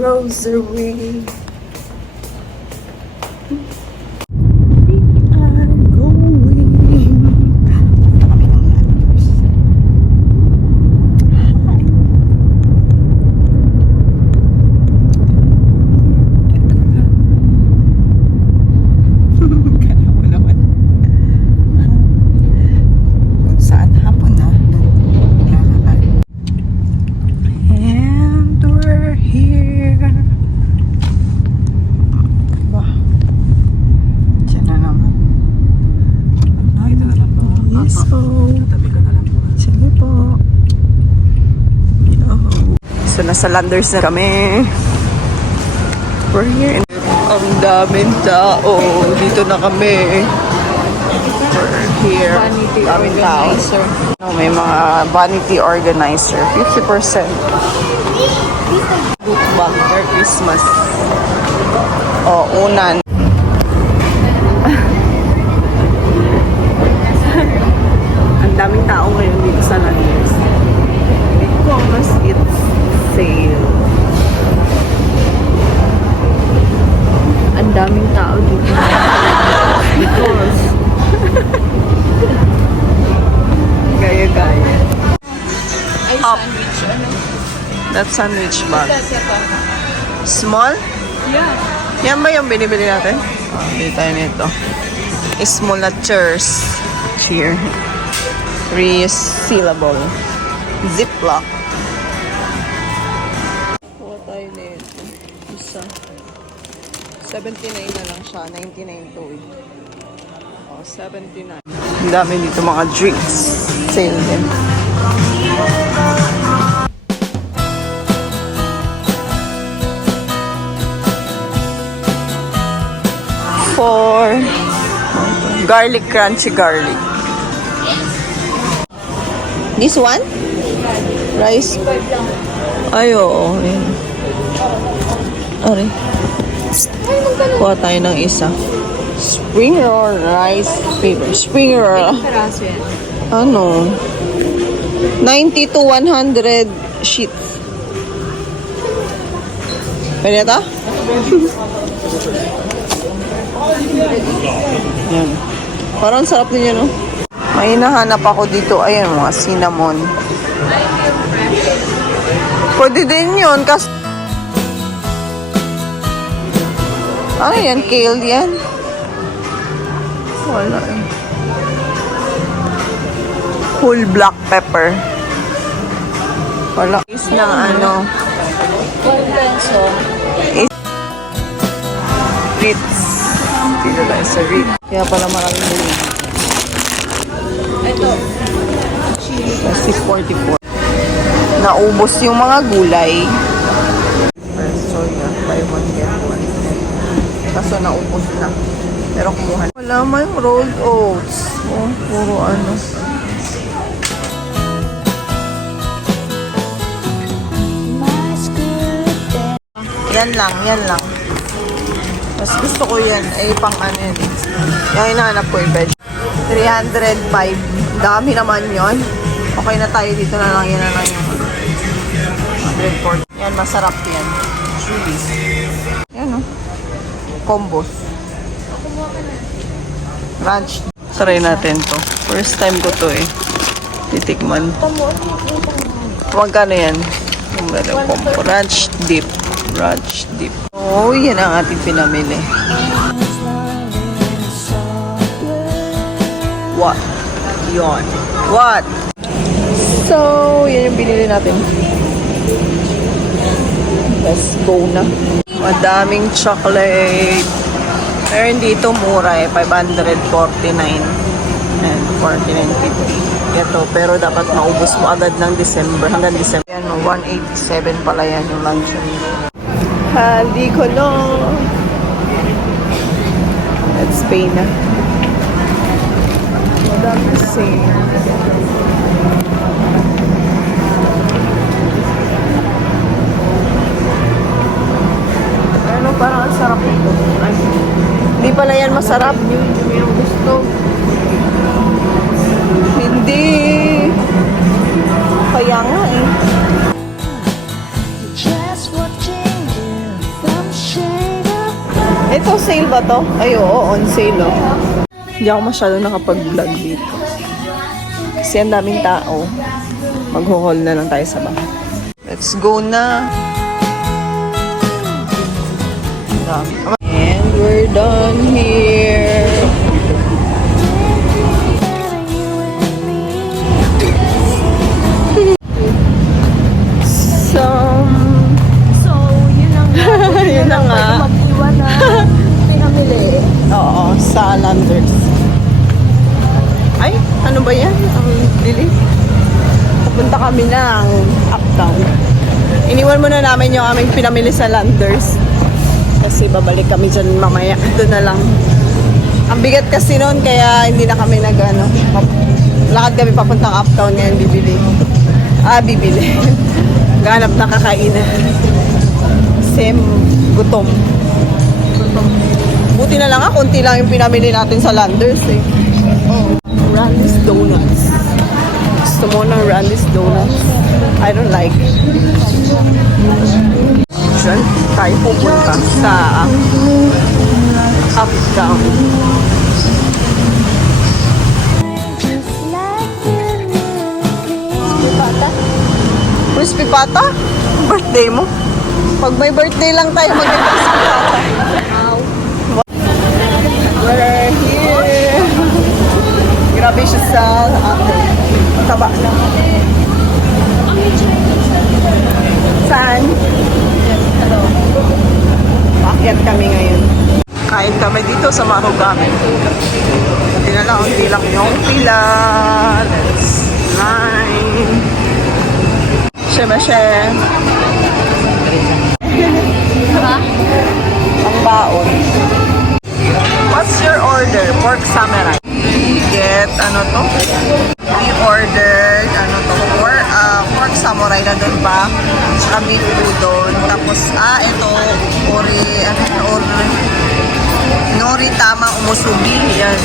grocery. So, nasa Landers na kami. We're here. Ang daming tao. Dito na kami. We're here. Vanity daming tao. organizer. May mga vanity organizer. 50%. Book bag for Christmas. Unan. Ang daming tao ngayon dito sa Landers. Because it's sale. Ang daming tao dito. Because gaya-gaya. Ay, Up. sandwich. Ano? That sandwich bag. Kasi pa. Small? Yeah. Yan ba yung binibili natin? Bili tayo nito. Small na cheers. Cheer. Resealable. Ziploc. Kuha tayo nito. Isa. 79 na lang siya. 99 to eh. 79. Ang dami dito mga drinks. Sale din. For garlic crunchy garlic. This one? Rice? Ay, oo. Ayan. Ari. Kuha tayo ng isa. Spring roll rice paper. Spring roll. Peraso yan. Ano? 90 to 100 sheets. Pwede ito? Yan. Parang sarap din yan, no? May hinahanap ako dito. Ayan, mga cinnamon. Pwede din yun. Ano yan? Kale yan? Wala eh. Whole black pepper. Wala. Is ng ano? Kung penso. Ritz. Dito tayo sa Ritz. Kaya pala maraming huli. Ito. Kasi 44. Naubos yung mga gulay. So yeah, buy one get one. Kaso naubos na. Pero kumuha. Wala man yung rolled oats. Oh, puro ano. Yan lang, yan lang. Mas gusto ko yan. Ay, pang ano yan. Yung hinahanap ko yung veg. 305. Dami naman yon. Okay na tayo dito na lang. Yan na lang yung 140. Yan, masarap yan. Truly. Yan, oh. Combos. Ranch. Try natin to. First time ko to eh. Titikman. Magkano yan? Combo. Ranch dip. Ranch dip. Oh, yan ang ating pinamili. What? Yon. What? So, yan yung binili natin. Let's go na. Madaming chocolate. Pero dito mura eh. 549. And 49.50. Ito, pero dapat maubos mo agad ng December. Hanggang December. Yan, 187 pala yan yung luncheon. Haldi ko no. Let's pay na. Madami sale. Ano, parang ang sarap ito. Ay, hindi pala yan masarap. Hindi mayroong gusto. Hindi. Kaya nga eh. Just what changes Ito, sale ba to? Ay, oo, on sale, oh. Hindi ako masyado nakapag-vlog dito. Kasi ang daming tao. Mag-haul na lang tayo sa bahay. Let's go na. And we're done here. So, yun ang Yun na nga. mag-iwan na pinamili. Oo, sa Landers. Ay, ano ba yan? Ang bili. Pupunta kami ng Uptown. Iniwan muna namin yung aming pinamili sa Landers. Kasi babalik kami dyan mamaya. Doon na lang. Ang bigat kasi noon, kaya hindi na kami lakad kami papuntang Uptown ngayon bibili. Bibili. Ganap na kakainan. Same gutom. Buti na lang konti lang yung pinamili natin sa Landers eh. Oh, Randy's Donuts. Gusto mo ng Randy's Donuts? I don't like. Diyan tayo pupunta sa Uptown. Crispy pata? Birthday mo? Pag may birthday lang tayo mag-crispy pata. We're here. Grabe siya sa taba na. Saan? Paakyat kami ngayon. Kain kami dito sa Marugame. Hindi na lang, hindi lang yung pila. Let's line. Shema-shem. Ang baon. What's your order? Pork samurai. Get, we ordered, pork samurai na doon pa. Tsaka beef udon. Tapos, ito, noritama umusubi. Yan,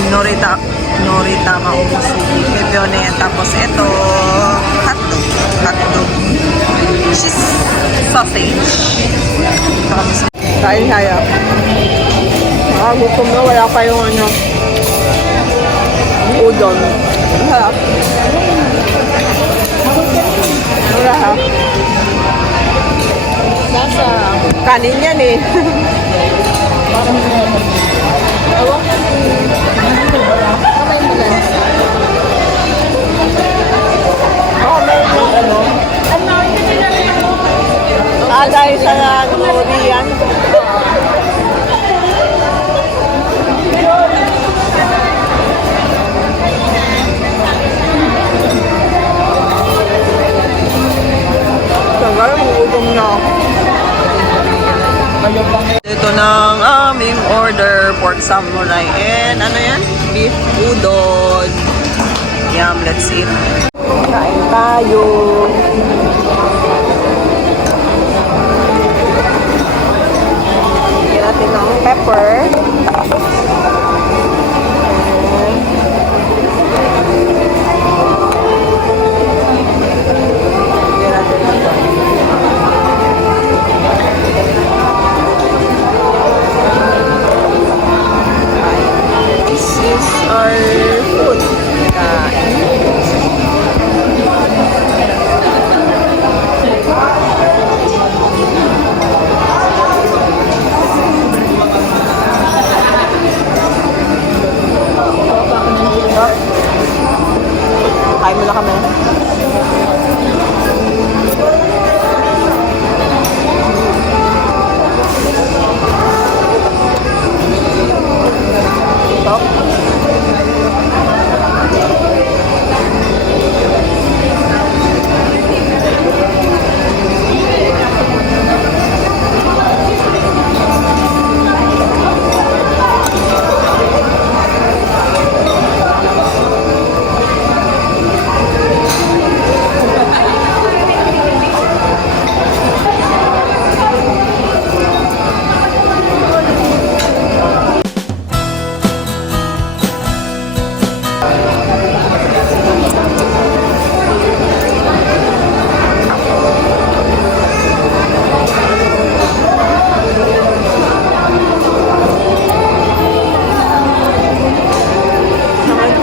noritama umusubi. Ito na yan. Tapos, ito, hotdog. Cheese sausage. Kain kaya. Gutom na, wala pa yung udon. Harap. Harap. Nasa, Kanin yan eh. ewan ko kamay mo lang. Oo, dahil sa Korean. Tagal, magutom na ako. Ito na ang aming order, pork samurai and yan? Beef udon. Yum, let's eat. Kain tayo. Lagyan natin ng pepper. Lagyan natin ng this is our food.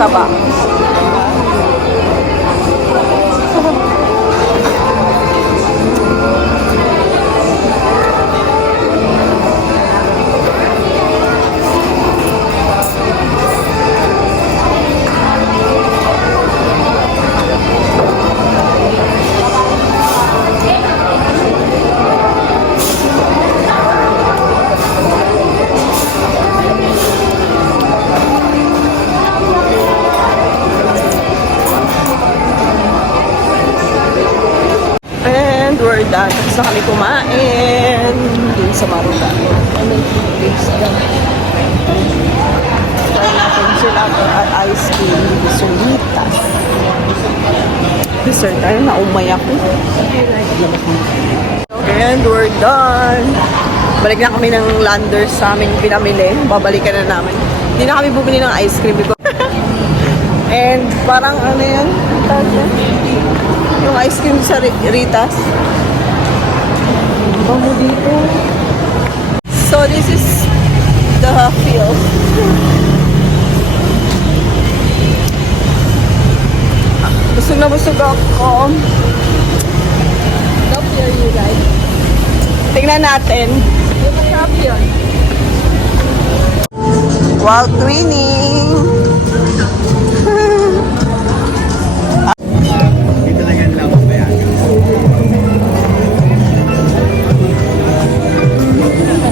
taba. And we're done. Tapos na kami kumain. Dun sa Maruga. Try natin sila at ice cream. Dessertitas. Dessert tayo. Naumay ako. And we're done. Balik na kami ng Landers sa aming pinamili. Babalikan na namin. Hindi na kami bumili ng ice cream. And parang ano yan? Yung ice cream sa Ritas. Bango dito. So this is the field. Busog na busog ako. Stop here, you guys. Tingnan natin. Stop here. Wow, twinning!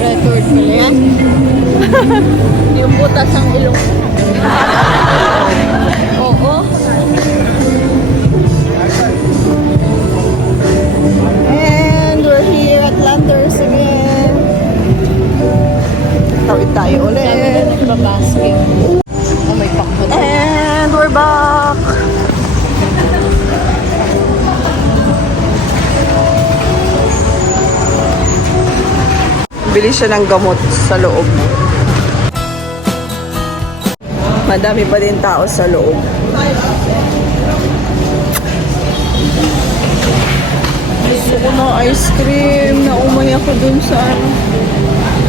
Record mo na yan. Yung butas ang ilong. Oo. And we're here at Landers again. Tawid tayo ulit. Nagpabasket. Oh, may pakot. And we're back! Bili siya ng gamot sa loob. Madami pa din tao sa loob. Gusto ko ng ice cream. Naumay ako dun sa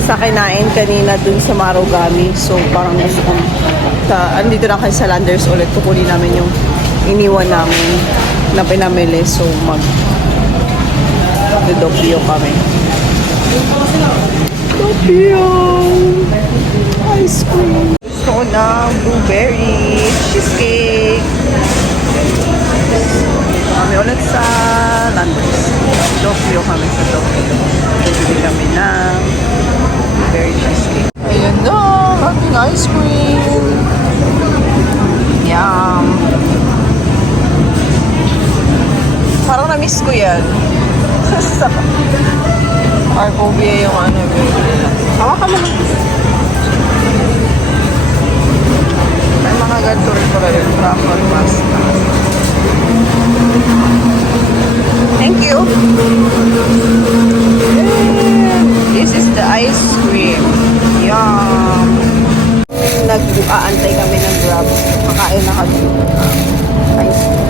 sa kinain kanina dun sa Marugami. So parang gusto ko andito na kayo sa Landers ulit. Kukunin namin yung iniwan namin na pinamili. So dodopio kami. Dodopio! Ice cream! Gusto ko ng blueberry cheesecake. Kami ulit sa Landers. Dodopio kami sa Dodopio. Bibili kami ng blueberry cheesecake. Ayan na! Ating ice cream! Yum! Parang na-miss ko yan. Arcovia yung ano. Hawa ka mo. May mga ganito rin pala yung truffle pasta. Thank you. And this is the ice cream. Yum. Nag-aantay kami ng Grab. Kakain na kami. Ice cream.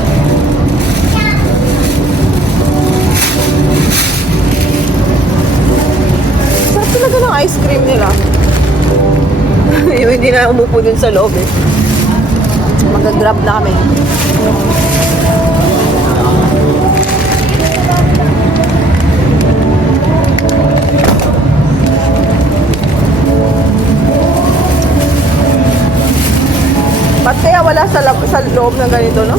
Sarap talaga ng ice cream nila. Yung hindi na umupo dun sa loob eh. Mag-grab na kami. Ba't kaya wala sa loob ng ganito, no?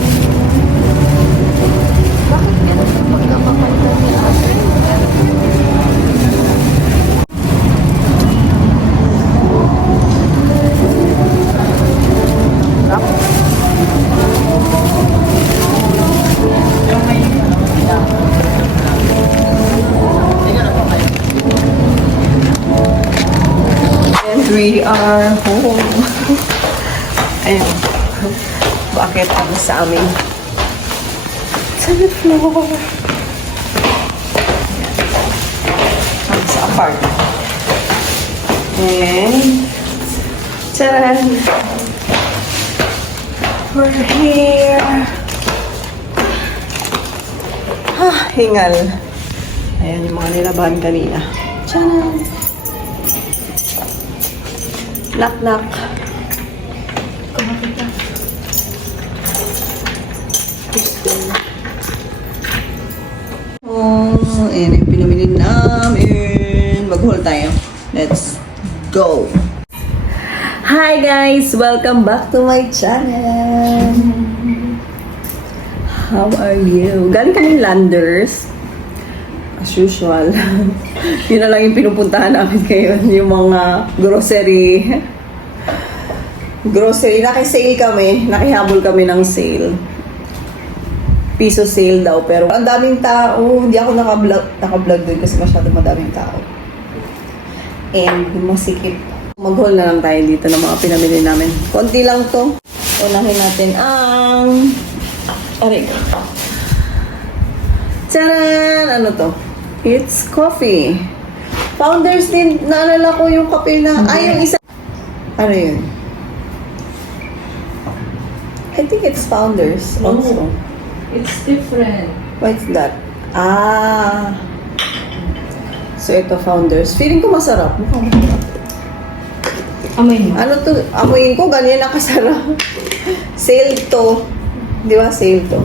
Bakit ganun yung pagkakapanta ni ate? And we are home. Ayun. Bakit ako sa amin? Sa floor. Ang sa apartment. And taran! We're here. Hingal. Ayan yung mga nilabahan kanina. Tcharan! Knock knock. pinamili namin. Mag-haul tayo. Let's go! Hi guys! Welcome back to my channel! How are you? Galing kaming Landers. As usual. Yun na lang yung pinupuntahan namin ngayon. Yung mga grocery. Naki-sale kami. Nakihabol kami ng sale. Piso sale daw. Pero ang daming tao. Hindi ako naka-vlog doon kasi masyado madaming tao. And masikip. Mag-haul na lang tayo dito ng mga pinamili namin. Konti lang to. Unahin natin ang... Aray. Tcharan! Ano to? It's coffee. Founders din. Naalala ko yung kape na... Ay, yung isa... Ano yun? I think it's Founders also. It's different. What's that? Ah. So, ito Founders. Feeling ko masarap. Mukhang masarap. Amoy mo. Ano to? Amoyin ko, ganyan na kasarap. Sale to. Di ba? Sale to.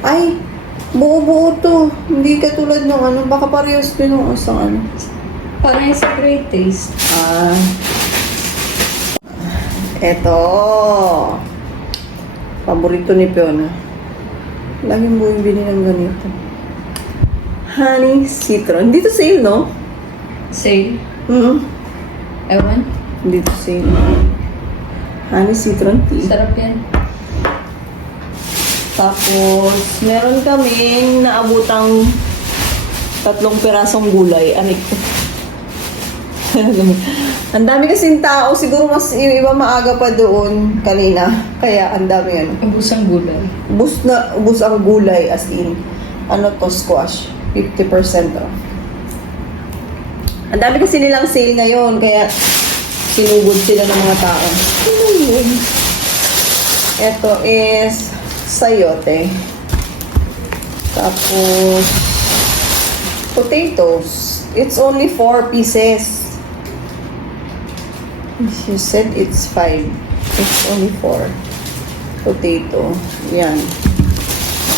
Ay, buo-buo to. Hindi katulad ng ano. Baka parehas din ng isang ano. Parang sa great taste. Ah. Eto. Paborito ni Fiona. Laging buong bili ng ganito. Honey citron. Dito sale, no? Sale. Ewan. Dito sale. Honey citron tea. Sarap yan. Tapos, meron kaming naabutang 3 pirasong gulay. Anik ko. Ang dami kasing tao. Siguro mas yung iba maaga pa doon kanina. Kaya ang dami ano. Abusang gulay. Ubus ang gulay as in. Ano to, squash. 50% off. Ang dami kasi nilang sale ngayon. Kaya sinugod sila ng mga tao. Ano yun? Ito is sayote. Tapos potatoes. It's only 4 pieces. She said it's 5. It's only 4. Potato. Yan.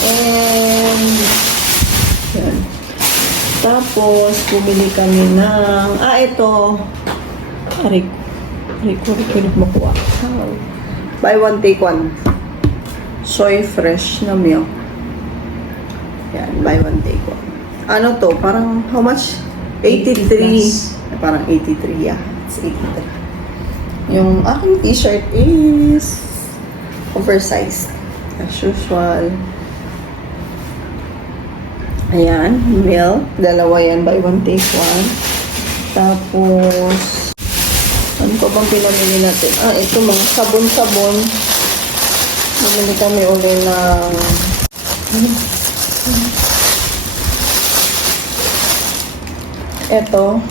And yan. Tapos bumili kami ng ito. Aray ko makuha. Buy one take one. Soy fresh na milk. Yan, buy one take one. Ano to? Parang how much? 83. Parang 83, yeah. It's 83. Yung aking t-shirt is oversized. As usual. Ayan, milk. Dalawa yan, buy one take one. Tapos, ano pa bang pinamili natin? Ito mga sabon-sabon. Bumili kami ulit ng eto.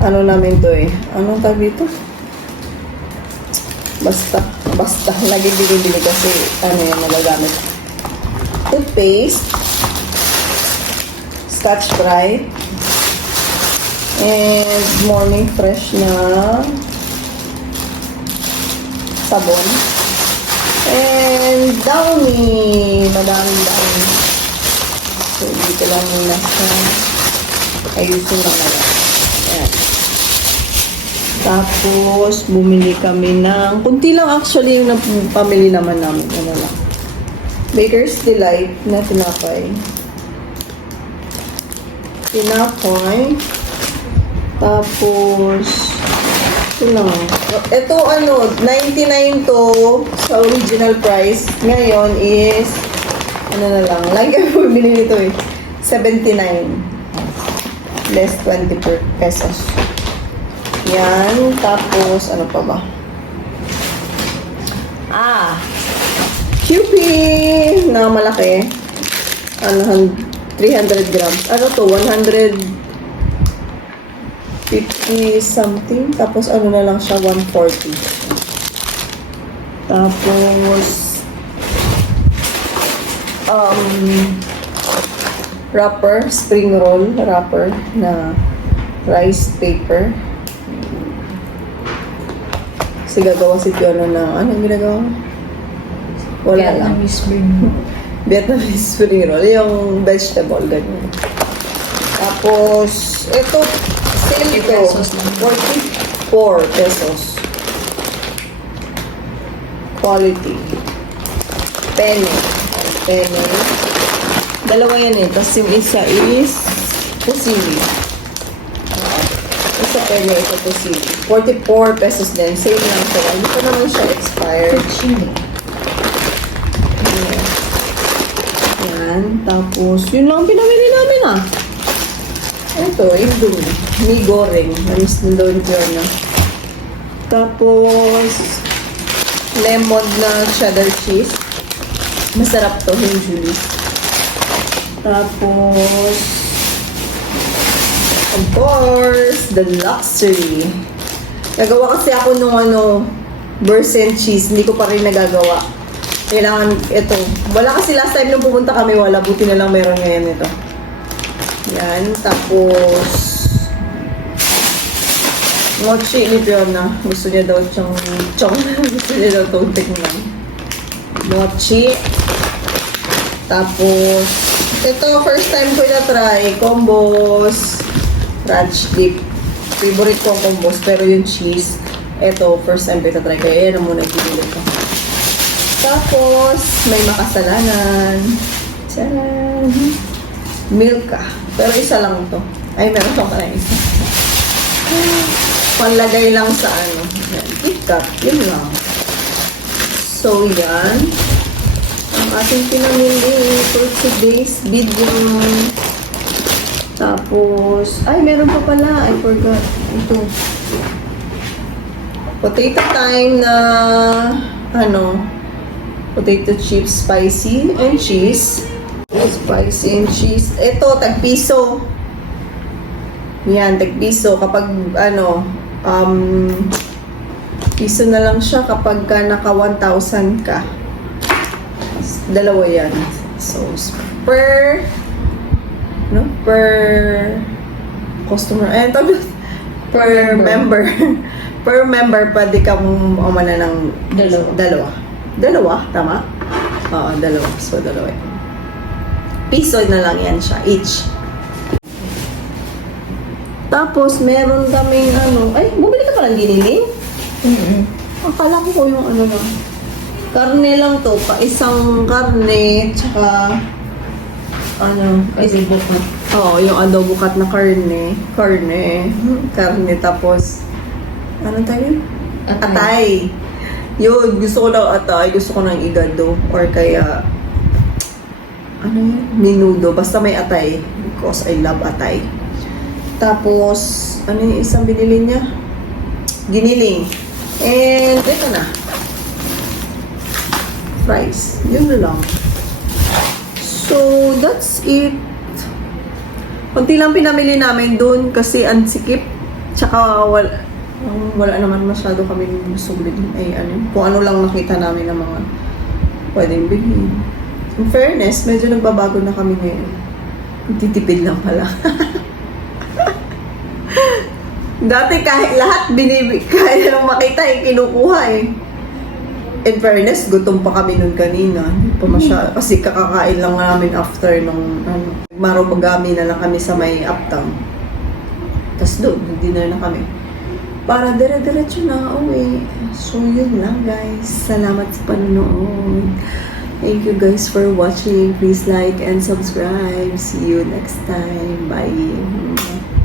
Ano namin to eh? Anong tawag dito? Basta. Lagi bili-bili kasi ano yung magagamit. Toothpaste. Scotch Brite. And Morning Fresh na sabon. And Downy. Madaming Downy. So, dito lang muna sa ayusin lang na. Ayan. Tapos, bumili kami ng kunti lang actually yung pamili naman namin. Ano lang. Baker's Delight na tinapay. Tapos, ito lang. Ito 99 to sa original price. Ngayon is, ano na lang. Like ako binili nito eh. 79. Less 20 pesos. Yan. Tapos, ano pa ba? QP na malaki. 300 grams. Ano to? 150 something. Tapos, ano na lang siya? 140. Tapos, wrapper, spring roll wrapper na rice paper. Kasi gagawa si Fiona ng, anong ginagawa? Wala Kaya lang. na-whisper mo. Vietnamese spring roll. Yung vegetable, ganyan. Tapos, ito, sale ko. pesos lang. 44 pesos. Quality. Penne. Penne. Dalawa yan eh. Tapos yung isa is pusili. Isa penne, isa pusili. 44 pesos din. Same lang siya. Hindi pa naman siya expired. Ayan. Yan. Tapos, yun lang pinamili namin ah. Ito, yung dumi. Mi goreng. Alis na doon ko na. Tapos, lemon na cheddar cheese. Masarap to, usually. Tapos, of course, the luxury. Nagawa kasi ako nung burst and cheese. Hindi ko pa rin nagagawa. Kailangan ito. Wala kasi last time nung pumunta kami, wala. Buti na lang meron ngayon ito. Yan. Tapos, mochi ni Fiona. Gusto niya daw chong. Gusto niya daw itong tingnan. Mochi. Tapos, ito, first time ko na-try. Combos. Ranch dip. Favorite ko ang combos. Pero yung cheese, ito, first time ko na-try. Kaya yan ang muna pinili ko. Tapos, may makasalanan. Tcharan! Milka. Pero isa lang to. Ay, meron pa pala isa. Panlagay lang sa Yan. KitKat. Yun lang. So, yan. Ang ating pinamili for today's video. Tapos, ay, meron pa pala. I forgot. Ito. Potato time na, potato chips, spicy, and cheese. Spicy and cheese. Ito, tag-piso. Yan, tag-piso. Kapag, piso na lang siya kapag ka naka 1,000 ka. Dalawa yan. So, per customer, per member. Per member, pwede kang umana ng dalawa, tama? Oo, dalawa. So, dalawa yan. Piso na lang yan siya, each. Tapos, meron kaming ay, bumili ka palang giniling? Akala ko yung lang. Karne lang to, isang karne, tsaka, Adobo cut. Oo, yung adobo cut na karne, tapos, tayo yun? Atay. Yun, gusto ko ng atay, gusto ko ng igado, or kaya, menudo, basta may atay, because I love atay. Tapos, yung isang binili niya? Giniling. And, ito na. Fries. Yun na lang. So, that's it. Kunti lang pinamili namin dun kasi ansikip. Tsaka wala naman masyado kami gusto bilhin. Kung ano lang nakita namin ng mga pwedeng bilhin. In fairness, medyo nagbabago na kami ngayon. Titipid lang pala. Dati kahit lahat kahit anong makita kinukuha In fairness, gutom pa kami nun kanina. Hindi pa masyado. Kasi kakakain lang namin after nung marumagami na lang kami sa may uptown. Tapos doon, dinner na kami. Para dire-diretso na uwi. So, yun lang guys. Salamat sa panonood. Thank you guys for watching. Please like and subscribe. See you next time. Bye.